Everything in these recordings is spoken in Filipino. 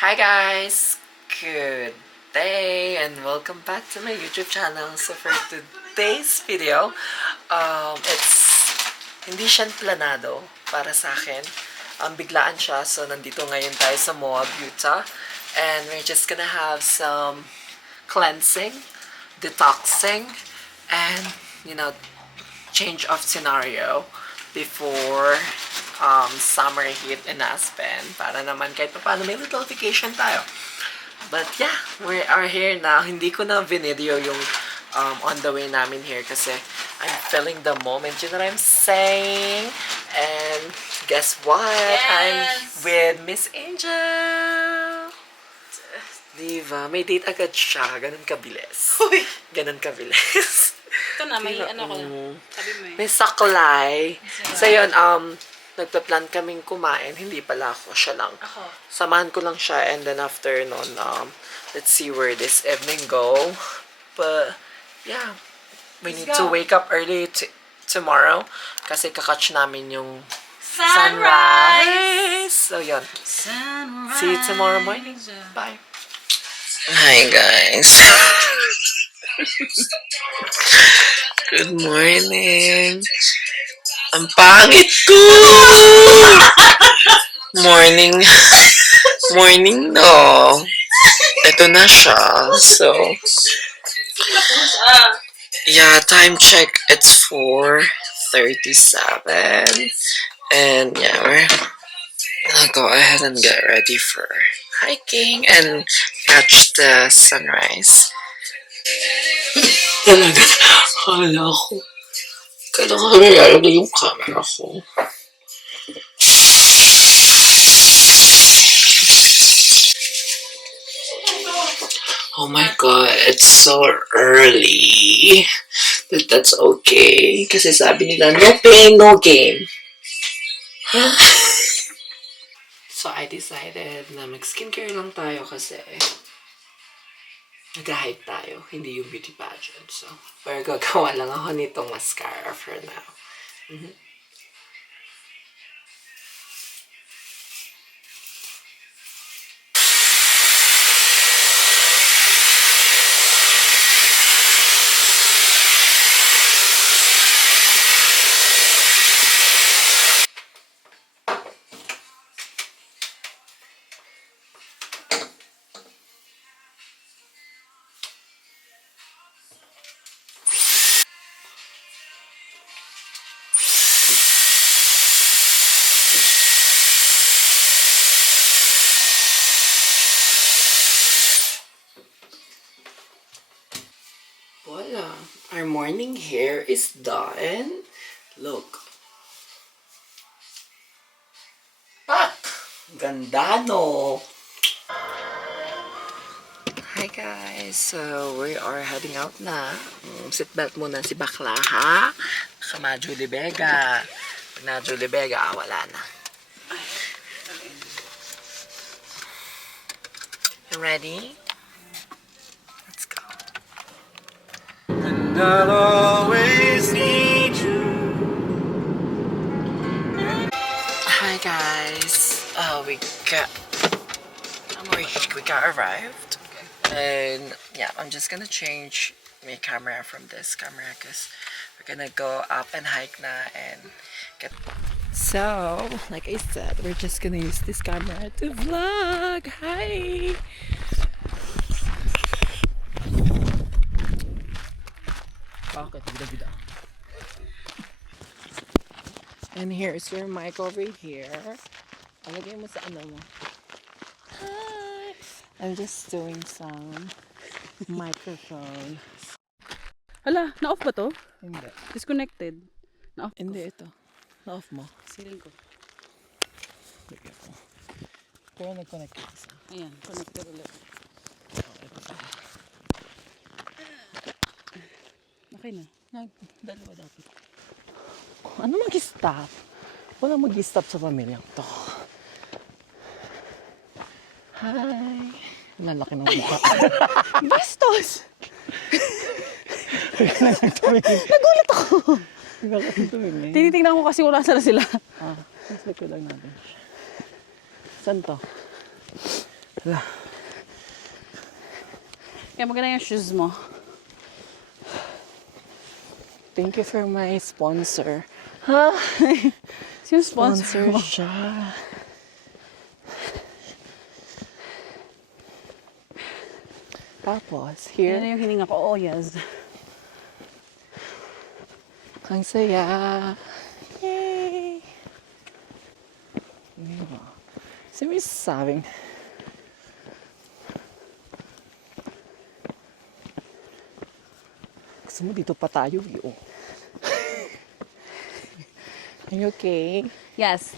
Hi guys! Good day and welcome back to my YouTube channel. So for today's video, it's hindi siya planado para sa akin. Biglaan siya. So nandito ngayon tayo sa Moab, Utah. And we're just gonna have some cleansing, detoxing, and change of scenario before summer heat in Aspen para naman kahit paano may little vacation tayo. But yeah, we are here now. Hindi ko na video yung on the way namin here kasi I'm feeling the moment. You know what I'm saying? And guess what? Yes! I'm with Miss Angel. Diba? May date agad siya. Ganun kabilis. Uy! Ganun kabilis. Ito na, may Diba? ano ko. Sabi mo eh. May saklay. So yun, nagpa-plan kaming kumain. Hindi pala ako, siya lang. Ako. Samahan ko lang siya and then after nun, let's see where this evening go. But, yeah. We need to wake up early tomorrow kasi kakatch namin yung sunrise. So yun. Sunrise. See you tomorrow morning. Bye. Hi guys. Good morning. Ang pangit ko! Morning. Morning, no. Ito na siya. So, yeah, time check. It's 4:37. And yeah, we're gonna go ahead and get ready for hiking and catch the sunrise. Talaga, kala ko. Kailangan ko nilalagay yung camera ko. Oh my god, it's so early. But that's okay. Kasi sabi nila, no pain, no gain. So I decided na mag-skincare lang tayo kasi nag-hype tayo, hindi yung beauty pageant. So, pero gagawa lang ako nitong mascara for now. Voila! Our morning hair is done. Look. Ah! Ganda, no? Hi guys! So, we are heading out na. Seatbelt muna si Bakla, ha? Kama Julie Vega. Pag na Julie Vega, wala na. You ready? Let's go. And I'll always need you. Hi guys. We got arrived. And yeah, I'm just gonna change my camera from this camera because we're gonna go up and hike na and get. So, like I said, we're just gonna use this camera to vlog. Hi! Bakit? Bida-bida. And here's your mic over here. Alagay mo sa ano mo. Hi! I'm just doing some microphone. Hala, na-off ba to? Hindi. Disconnected. Na-off ko. Hindi ito. Na-off mo. Silin ko. Bigyan ko. Pero nag-connect ka isa. Ayan, connected ulit. Okay na. Dalawa dapat. Ano mag-stop? Wala mag-stop sa pamilyang to. Hi! Lalaki ng mukha. Bastos! Nagulat ako! Tumingin. Tinitingnan ko kasi kung nasa na sila. Mas ko lang natin. Saan to? Hala. Kaya maganda yung shoes mo. Thank you for my sponsor. Ha? Sino sponsor Sponsor mo? siya. Tapos, Yan here, na yung hininga ko. Oh, yes. ang saya. Yay! Diba? Kasi may sabing, gusto mo dito pa tayo, yo. Are you okay? Yes.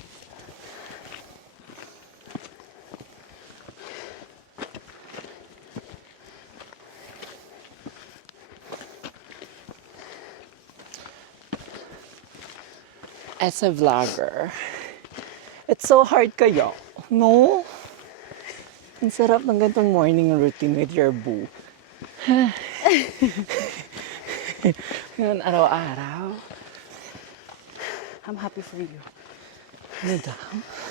As a vlogger, it's so hard kaya. No? Ang sarap ng ganitong morning routine with your boo. Yun, araw-araw. I'm happy for you. Madam,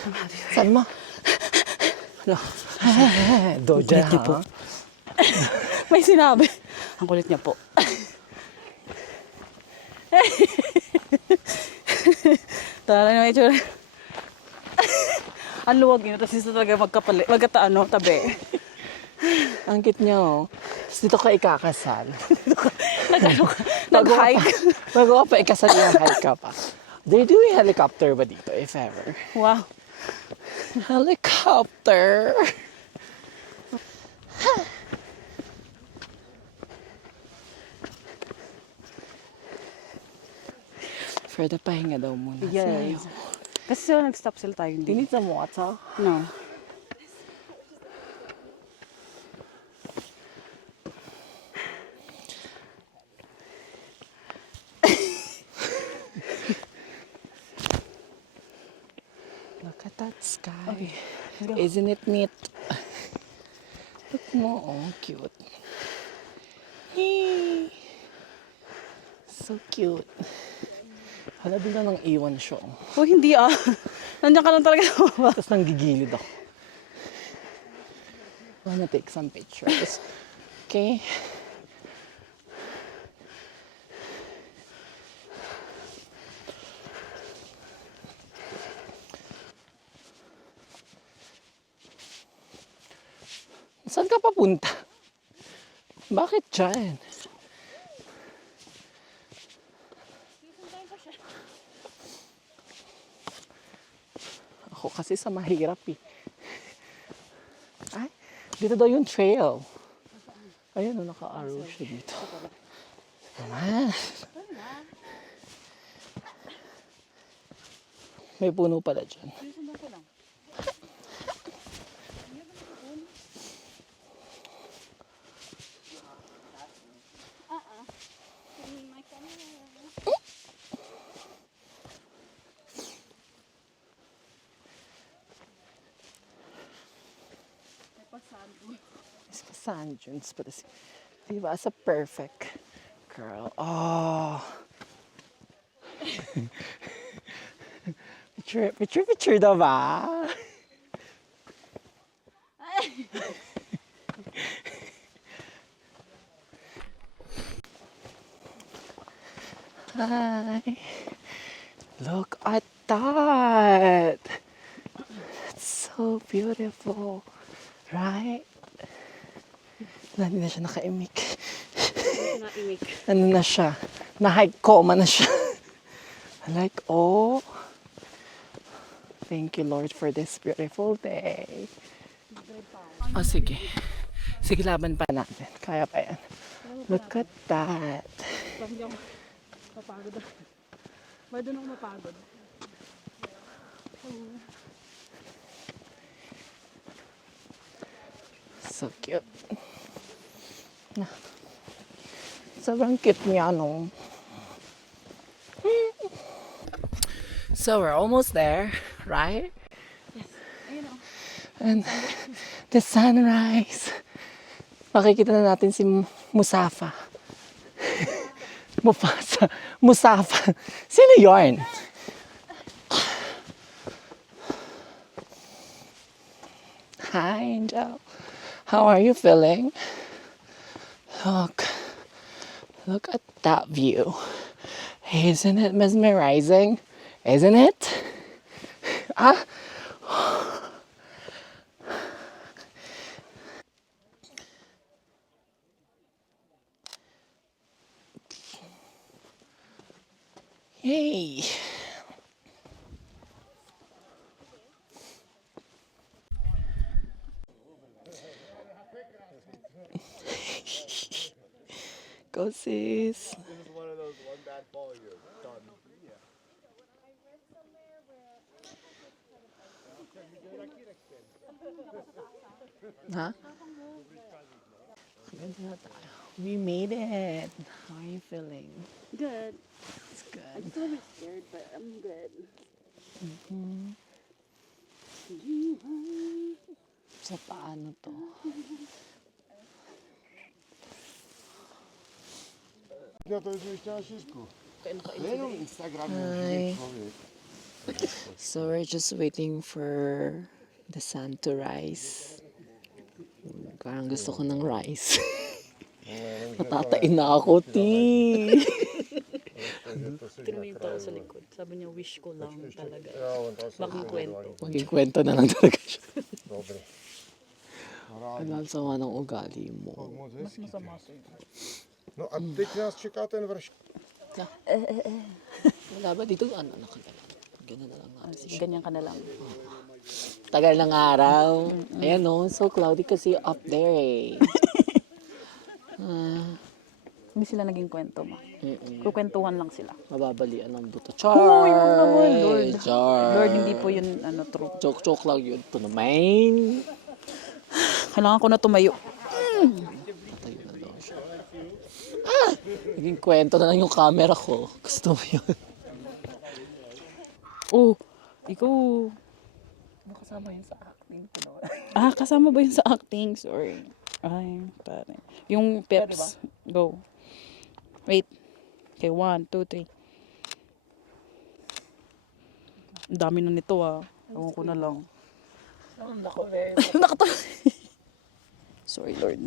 I'm happy for you. saan mo? No. Doja, ha? May sinabi. Ang kulit niya po. Tara na yung itsura. Ang luwag niyo. Tapos dito talaga magkataano, tabi. Ang cute niya, oh. Tapos dito ka ikakasal. Nag-hike. Bago ka pa ikasal, yung hike ka pa. They do a helicopter ba dito, if ever? Wow. Helicopter! For the pahinga daw muna Yes. sa'yo. Kasi sila nag-stop sila tayo. Do you Hindi. need some water? No. Look at that sky. Okay, let's go. Isn't it neat? Look mo, oh, cute. Yay! So cute. Hala, bigla nang iwan siya. Oh. Oh, hindi ah. Nandiyan ka lang talaga. Tapos nanggigilid ako. I wanna take some pictures. Okay? Saan ka papunta? Bakit dyan? Ako kasi sa mahirap eh. Ay, dito daw yung trail. Ayun, naka-arrow siya dito. Naman. May puno pala dyan. It's pa sand dunes, but it's, diba, it's a perfect girl. Oh. Picture daw ba? Hi. Look at that. It's so beautiful. Right? Hindi na siya naka-imik. Naimik. Ano na siya? Na-high coma na siya. Like, oh. Thank you, Lord, for this beautiful day. Oh, sige. Sige, laban pa natin. Kaya pa yan. Look at that. Hindi ako mapagod. Ba't doon ako mapagod? So cute. Sobrang cute niya, no? So we're almost there, right? Ayun o. And the sunrise. Makikita na natin si Musafa. Mufasa. Musafa. Sino yun? Hi, Angel. How are you feeling? Look. Look at that view. Isn't it mesmerizing? Isn't it? Ah. Yay. Go sis. This is one of those one bad fall, you're done. Huh? We made it. How are you feeling? Good. It's I'm good. just a little bit scared, but I'm good. Sa paano to? No to już mieć na szysku. Jenom Instagram Hi. człowiek. So we're just waiting for the sun to rise. Parang gusto ko ng rice. Natatain na ako, ti. Tingnan mo yung tao sa likod. Sabi niya, wish ko lang talaga. Maging kwento. Maging kwento na lang talaga siya. Dobre. Ang sama ng ugali mo. Mas masama sa'yo. No a teď nás čeká ten vrš. Wala ba dito? Ano, nakagalan. Ganyan na lang natin. Sige, ganyan ka na lang. Tagal ng araw. Ayan no, so cloudy kasi up there eh. Hindi sila naging kwento mo. Kukwentuhan lang sila. Mababalian ng buto. Oh, yun naman, Lord. Char. Lord, hindi po yun true. Joke lang yun. Ito naman. Kailangan ko na tumayo. Tayo na daw siya. Naging kwento na lang yung camera ko. Gusto mo yun? Oh, ikaw. Kasama yun sa acting ko naman. Kasama ba yun sa acting? Sorry. Ay, pare. Yung peps. Go. Wait. Okay, 1, 2, 3. Ang dami na nito Ewan ko na lang. Nako, very Nakatawa. Sorry, Lord.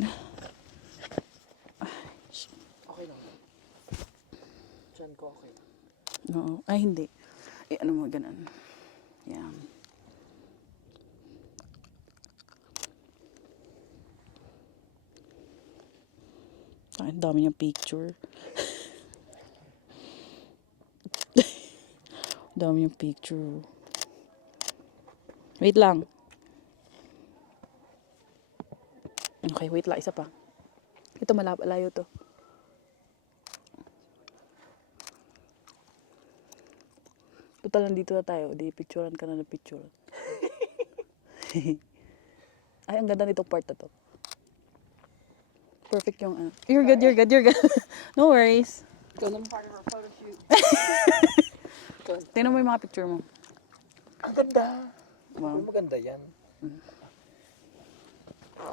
okay lang. Diyan ko okay. Oo. Ay, hindi. Ano mo, ganun. Yan. Ay, ang dami niyang picture. Ang dami niyang picture. Wait lang. Okay, wait lang. Isa pa. Ito malayo to. Total, nandito na tayo. Di, picturean ka na ng picture. Ay, ang ganda nitong part na to. Perfect yung You're good. No worries. Ikaw naman part of our photo shoot. Tingnan mo yung mga picture mo. Ang ganda. Wow. Maganda yan.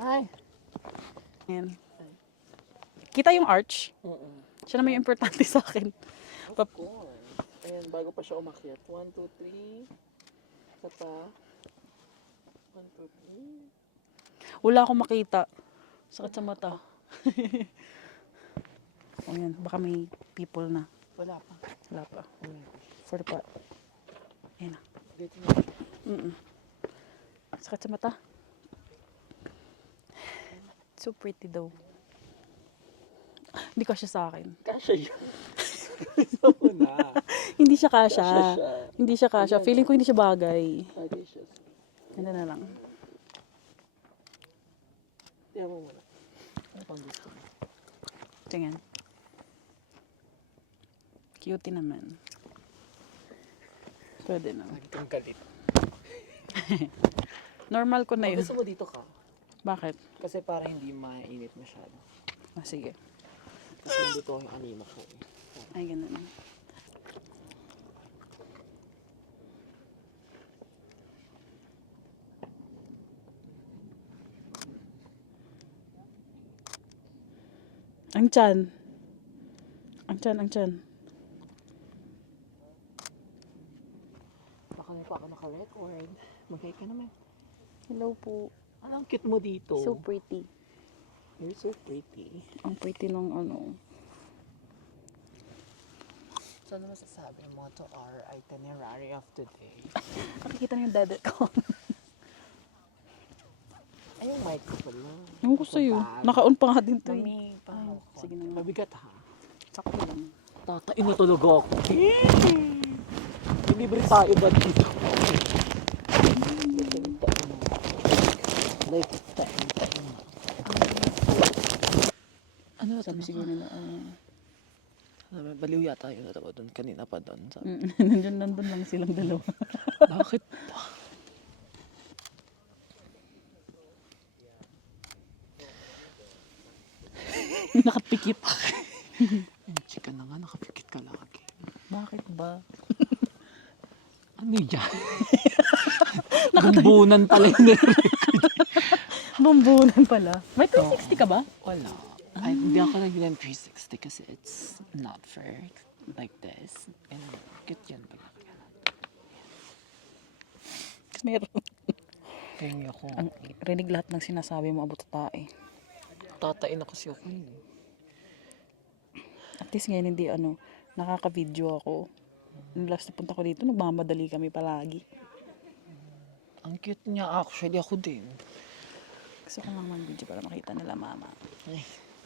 Ay. Ayan. Kita yung arch? Siya naman yung importante sa akin. Ayan, bago pa siya umakyat. 1, 2, 3. Isa pa. 1, 2, 3. Wala akong makita. Sakit sa mata. O yan, baka may people na. Wala pa. Wala pa. For the part. Ayan na. Dito na. Sakit sa mata. So pretty daw. Hindi kasya sa akin. Kasha yun. Gusto mo na. Hindi siya kasya. Kasya siya. Hindi siya kasya. Feeling ko hindi siya bagay. Bagay siya. Ganda na lang. Tiyan mo muna. Ano pang gusto mo? Tingnan. Cutie naman. Pwede na. Lagi kang galit. Normal ko na yun. Gusto mo dito ka? Bakit? Kasi para hindi mainit masyado. Sige. Kasi nandito yung anima ko eh. Ay, ganun. Ang tiyan. Ang tiyan. Baka na pa ako naka-record. Mag-hi ka naman. Hello po. Anong cute mo dito? So pretty. You're so pretty. Ang pretty ng ano. So, ano masasabi mo to our itinerary of today? Nakikita niyo yung dada ko. Ay, yung mic ko pala. Yung ko sa'yo. Naka-on pa nga din to eh. Mami, Ay, sige na. mabigat ha. Sakto lang. Tatain na tulog ako. Libre tayo ba dito? Like, tain. Ano ba Sabi siguro nila, Baliw yata yun natawa doon. Kanina pa doon. Sabi. nandun lang silang dalawa. Bakit? Nakapikit. Yung chika na nga, nakapikit ka lagi. Bakit ba? Ano yan? Bumbunan pala yun. Bumbunan pala. May 360 ka ba? Wala. Ay, hindi ako nag 360 kasi it's not fair like this. And cute yan pag nakaganon. Meron. Tingin ako. Ang rinig lahat ng sinasabi mo abot tae. Tatain na kasi ako yun. At least ngayon hindi nakaka-video ako. Nung last na punta ko dito, nagmamadali kami palagi. Ang cute niya actually, ako din. Gusto ko lang mag-video para makita nila mama. Ay,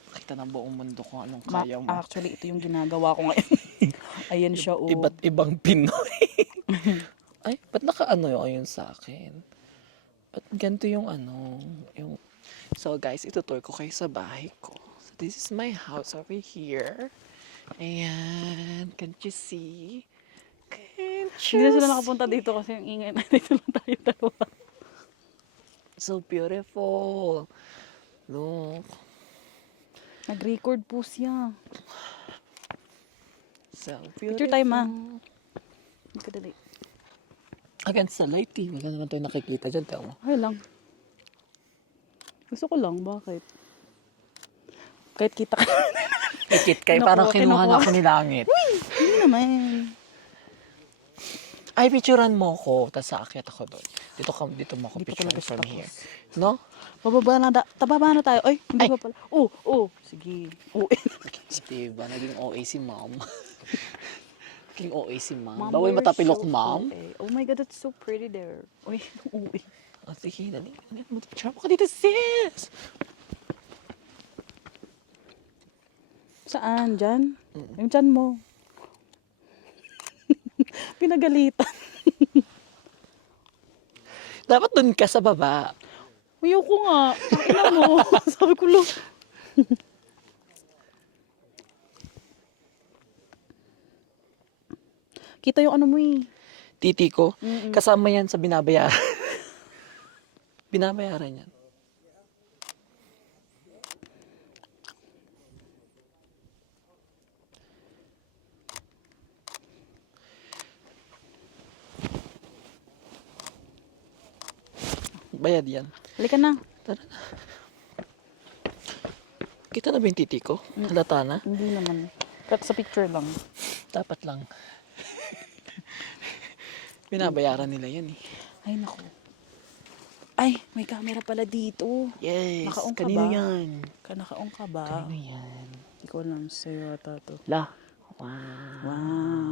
nakita ng buong mundo kung anong kaya mo. Actually, ito yung ginagawa ko ngayon. Ayan siya, oh. Iba't ibang Pinoy. Ay, ba't nakaano yun sa akin? Ba't ganito yung yung... So guys, itutour ko kayo sa bahay ko. So this is my house over here. Ayan, can't you see? Can't you Hindi na sila nakapunta dito kasi yung ingay na dito lang tayo dalawa. So beautiful. Look. Nag-record po siya. So beautiful. Picture time, ma. Hindi ka dali. Against the light, eh. Wala naman tayo nakikita dyan. Tama. Okay lang. Gusto ko lang. Bakit? Kahit kita ka. Kikit kayo, Kinukuha, parang kinuha na kinukuha. ako ni Langit. Hindi naman. Ay, picturean mo ko, tapos aakyat ako doon. Dito mo ako Hindi pa picture talaga from tapos. here. No? Tababa na tayo. Ay, hindi Ay. pa pala. Oh. Sige. Oh, Diba, naging OA si ma'am. Naging OA si ma'am. Mom, Bawal you're matapilok, so ma'am. cool, eh. Oh my God, that's so pretty there. Uy, uwi. Oh, sige, dali. Picture mo ka dito, sis! Saan? Diyan? Yung tiyan mo. Pinagalitan. Dapat dun ka sa baba. Ayaw ko nga. Ina mo. Sabi ko lang. Kita yung ano mo eh. Titi ko, kasama yan sa binabayaran. Binabayaran yan. Bayad yan. Halika na. Kita na ba yung titi ko? Halata na? Hindi naman. Sa picture lang. Dapat lang. Binabayaran nila yan eh. Ay, naku. Ay, may camera pala dito. Yes. Naka-on ka Kanino ba? yan? Naka-on ka ba? Kanino yan? Hindi ko alam sa'yo ata to. La. Wow. Wow.